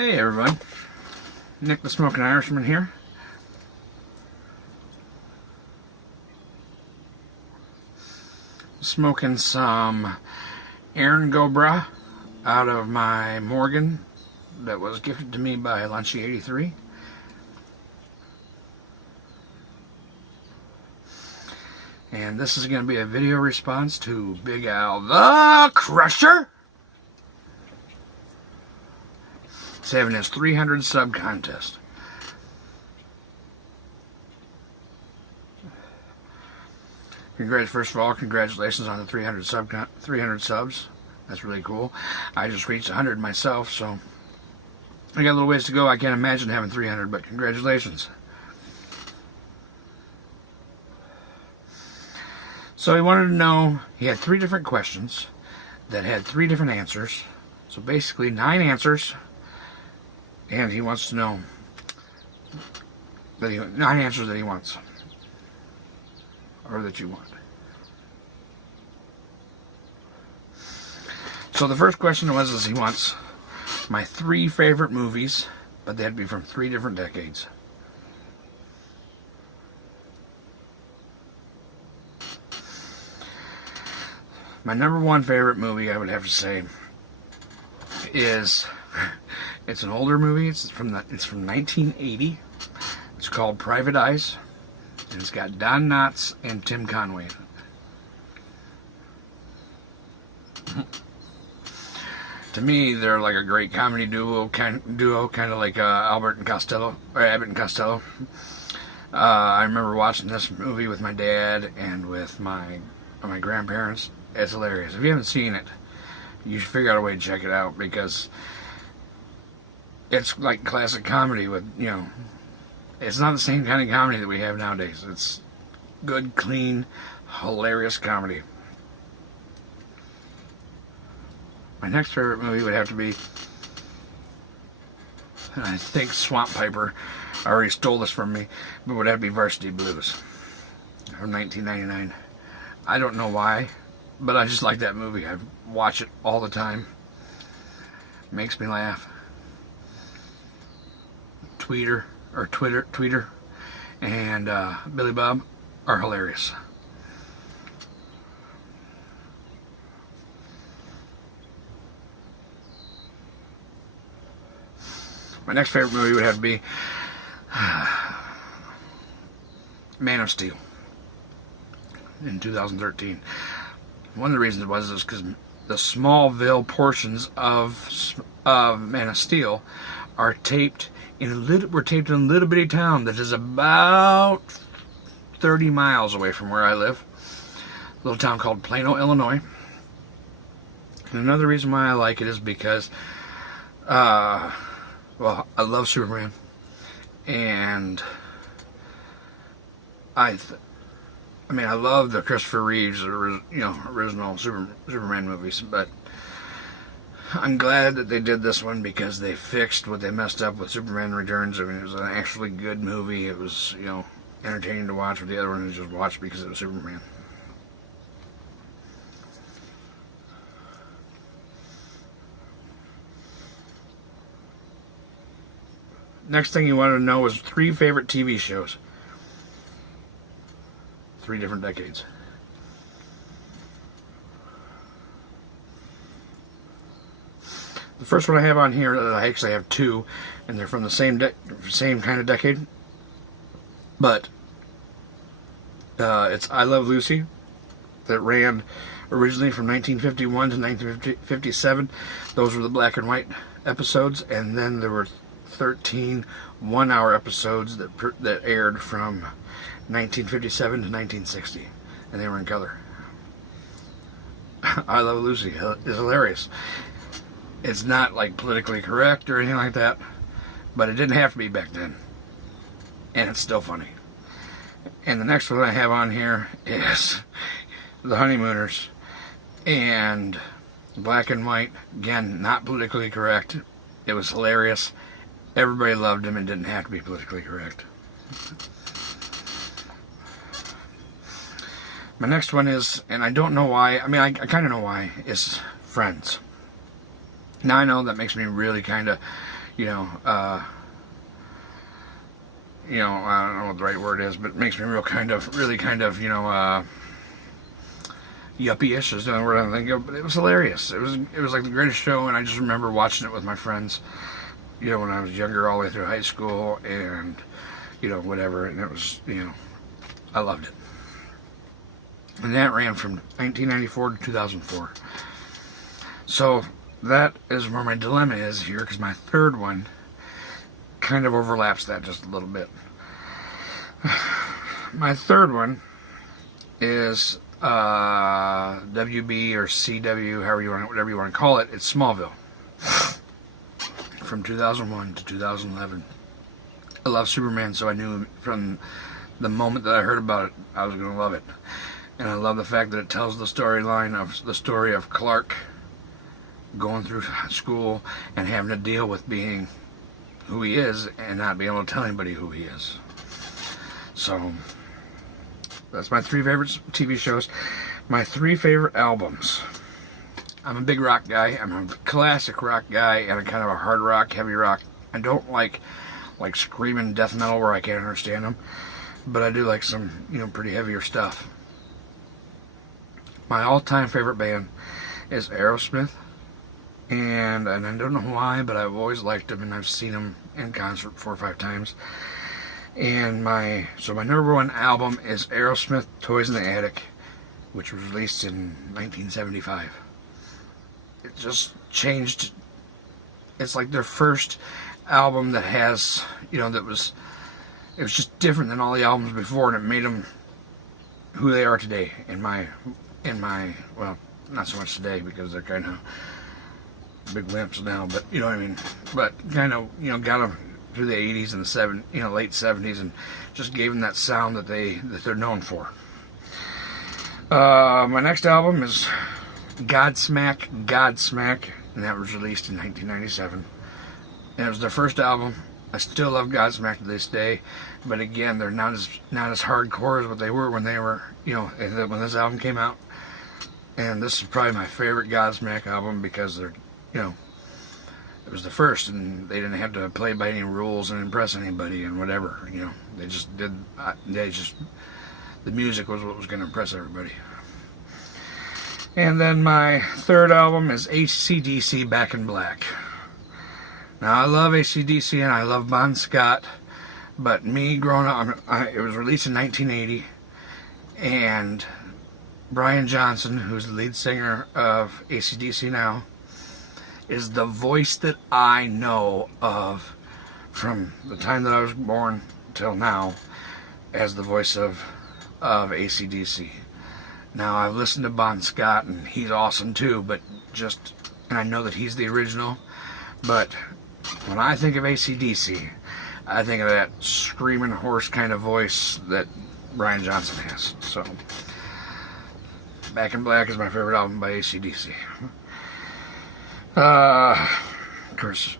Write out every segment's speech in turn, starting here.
Hey everyone, Nick the Smoking Irishman here. Smoking some Aaron Gobra out of my Morgan that was gifted to me by Lunchy83. And this is going to be a video response to Big Al the Crusher. He's having his 300 sub contest. First of all, congratulations on the 300 subs. That's really cool. I just reached 100 myself, so I got a little ways to go. I can't imagine having 300, but congratulations. So he wanted to know, he had 3 different questions that had 3 different answers. So basically 9 answers. And he wants to know that 9 answers that he wants. Or that you want. So the first question was he wants my 3 favorite movies, but they had to be from 3 different decades. My number 1 favorite movie, I would have to say, is, it's an older movie. It's from 1980. It's called Private Eyes, and it's got Don Knotts and Tim Conway in it. To me, they're like a great comedy duo, kind of like Abbott and Costello. I remember watching this movie with my dad and with my grandparents. It's hilarious. If you haven't seen it, you should figure out a way to check it out, because it's like classic comedy with, it's not the same kind of comedy that we have nowadays. It's good, clean, hilarious comedy. My next favorite movie would have to be, I think Swamp Piper already stole this from me, but would have to be Varsity Blues from 1999. I don't know why, but I just like that movie. I watch it all the time. Makes me laugh. Tweeter and Billy Bob are hilarious. My next favorite movie would have to be Man of Steel in 2013. One of the reasons is because the Smallville portions of Man of Steel are taped in a little bitty town that is about 30 miles away from where I live. A little town called Plano, Illinois. And another reason why I like it is because, well, I love Superman, and I love the Christopher Reeves, original Superman movies, but I'm glad that they did this one, because they fixed what they messed up with Superman Returns. I mean, it was an actually good movie. It was, entertaining to watch, but the other one was just watched because it was Superman. Next thing you wanted to know was 3 favorite TV shows. 3 different decades. The first one I have on here, I actually have 2, and they're from the same kind of decade. But it's I Love Lucy, that ran originally from 1951 to 1957. Those were the black and white episodes, and then there were 13 one-hour episodes that aired from 1957 to 1960, and they were in color. I Love Lucy is hilarious. It's not like politically correct or anything like that, but it didn't have to be back then, and it's still funny. And the next one I have on here is The Honeymooners, and black and white. Again, not politically correct. It was hilarious. Everybody loved him and didn't have to be politically correct. My next one is, and I don't know why, I kind of know why, is Friends. Now I know that makes me really kind of, you know, I don't know what the right word is, but it makes me really kind of, yuppie-ish is the only word I think of. But it was hilarious. It was like the greatest show, and I just remember watching it with my friends, when I was younger, all the way through high school, and whatever. And it was, I loved it. And that ran from 1994 to 2004. So that is where my dilemma is here, because my third one kind of overlaps that just a little bit. My third one is WB or CW, whatever you want to call it. It's Smallville, from 2001 to 2011. I love Superman, so I knew from the moment that I heard about it, I was going to love it. And I love the fact that it tells the story of Clark going through school and having to deal with being who he is and not being able to tell anybody who he is. So that's my 3 favorite TV shows. My 3 favorite albums. I'm a big rock guy. I'm a classic rock guy and a kind of a hard rock, heavy rock. I don't like screaming death metal where I can't understand them, but I do like some pretty heavier stuff. My all-time favorite band is Aerosmith, and I don't know why, but I've always liked them, and I've seen them in concert 4 or 5 times. And my number 1 album is Aerosmith, Toys in the Attic, which was released in 1975. It just changed. It's like their first album that has, it was just different than all the albums before, and it made them who they are today. Well, not so much today because they're kind of big limps now, but you know what I mean. But kind of, got them through the 80s and the late 70s, and just gave them that sound that they're known for. My next album is Godsmack, and that was released in 1997. And it was their first album. I still love Godsmack to this day, but again, they're not as hardcore as what they were when when this album came out. And this is probably my favorite Godsmack album because they're, it was the first, and they didn't have to play by any rules and impress anybody and whatever. They just did. The music was what was going to impress everybody. And then my third album is AC/DC Back in Black. Now, I love AC/DC and I love Bon Scott, but me growing up, it was released in 1980, and Brian Johnson, who's the lead singer of AC/DC now, is the voice that I know of from the time that I was born till now as the voice of AC/DC. Now, I've listened to Bon Scott, and he's awesome too, and I know that he's the original, but when I think of AC/DC, I think of that screaming hoarse kind of voice that Brian Johnson has. So, Back in Black is my favorite album by AC/DC. Of course.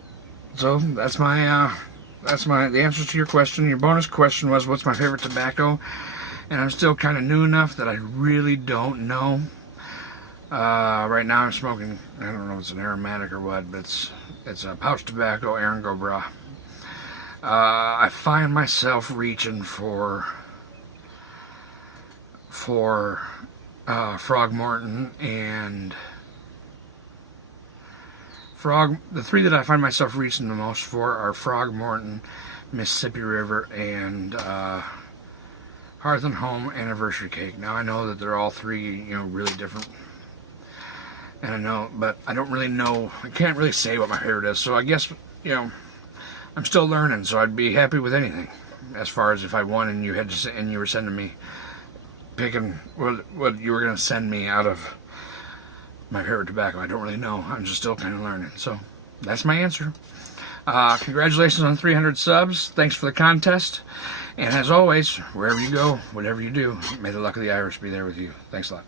So that's the answer to your question. Your bonus question was, what's my favorite tobacco? And I'm still kind of new enough that I really don't know. Right now I'm smoking, I don't know if it's an aromatic or what, but it's a pouch tobacco, Erango Bra. I find myself reaching for Frogmorton and the 3 that I find myself reaching the most for are Frogmorton, Mississippi River, and Hearth and Home Anniversary Cake. Now, I know that they're all 3, really different, and I know, but I don't really know, I can't really say what my favorite is, so I guess, I'm still learning, so I'd be happy with anything, as far as if I won and you were sending me, picking what you were going to send me out of my favorite tobacco. I don't really know. I'm just still kind of learning. So that's my answer. Congratulations on 300 subs. Thanks for the contest. And as always, wherever you go, whatever you do, may the luck of the Irish be there with you. Thanks a lot.